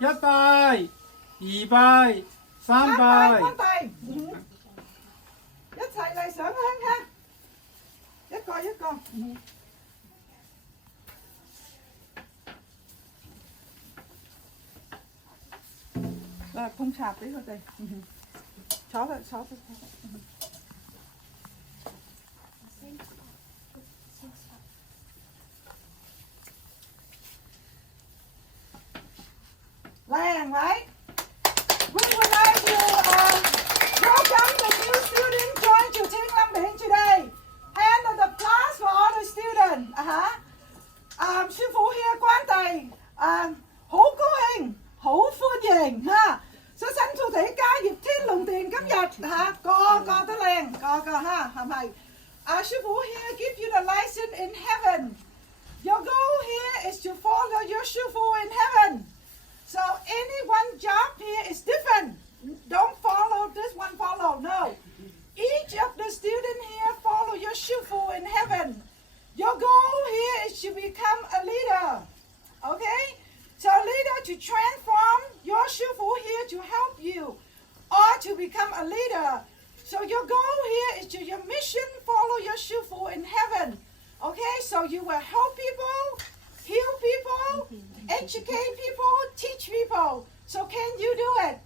一拜、二拜、三拜。關帝，一齊嚟上香哈，一個一個。嗱，捧茶俾佢哋，坐啦，坐啦，坐啦。靚位。We would like to welcome the new student joined to Ting Lam Bing today. Hand of the applause for all the students. 師傅 here 關帝，好高興，好歡迎嚇。所以新造地家業天龍殿今日個個都靚，個個係咪？師傅 here give you the license in heaven. Your goal here is to follow your 師傅 in heaven. So any one job here is different. Don't follow this one follow. No. Each of the students here follow your shifu in heaven. Your goal here is to become a leader. Okay? So leader to transform your shifu here to help you or to become a leader. So your goal here is to your mission follow your shifu in heaven. Okay? So you will help people, heal people, educate people, teach people. So can you do it?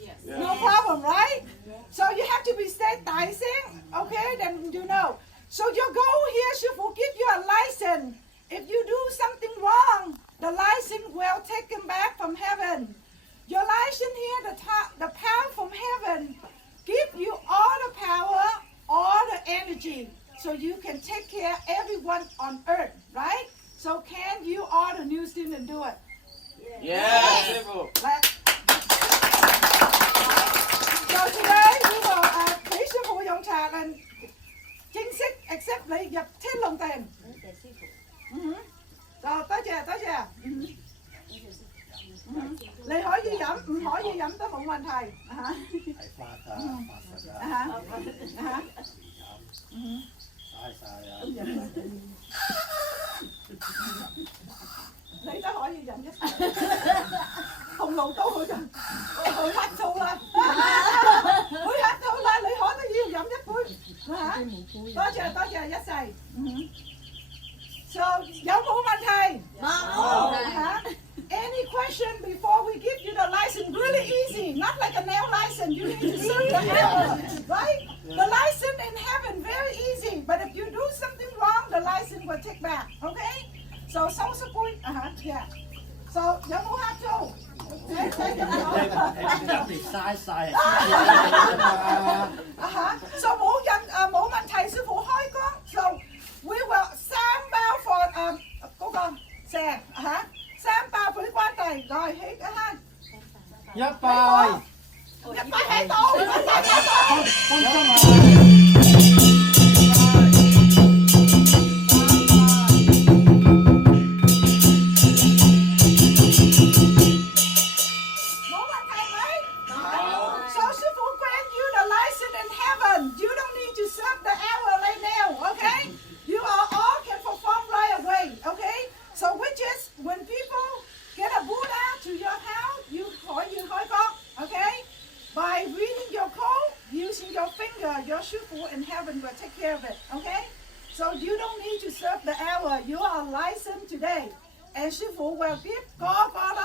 Yes. No problem, right? So you have to be stay dancing, okay? Then you know. So your goal here should give you a license. If you do something wrong, the license will take them back from heaven. Your license here, the power from heaven, give you all the power, all the energy, so you can take care of everyone on earth, right? So can you all the new students do it? Yes, 師傅。 So today we will 俾師傅用茶輪正式 accept 你入天龍殿。謝師傅。多謝多謝。你可以飲，唔可以飲都冇問題。係發實啊！嘥晒啊！你都可以飲一杯，紅爐都好飲，好黑醋啦，會黑醋啦，你可都要飲一杯多謝多謝一世。So 有冇問題？冇。Any question before we give you the license? Really easy, not like a nail license. You need to serve the hour, right? The license in heaven, very easy. But if you do something wrong, the license will take back. Okay? So social point, yeah. So 有冇黑醋？嘥晒啊！So 冇問題，師傅開工。So we will 三包 for 嗰個蛇三包俾關帝來起一拜。一擺喺度，一擺喺度。冇問題咪？So 師傅 grant you the license in heaven. You don't need to serve the hour right now, okay? You all can perform right away, okay? So which is when people get a Buddha to your house, you 可以開工 okay? By reading your code, using your finger, your 師傅 in heaven will take care of it, okay? So you don't need to serve the hour. You are licensed today. And 師傅 will give 個個都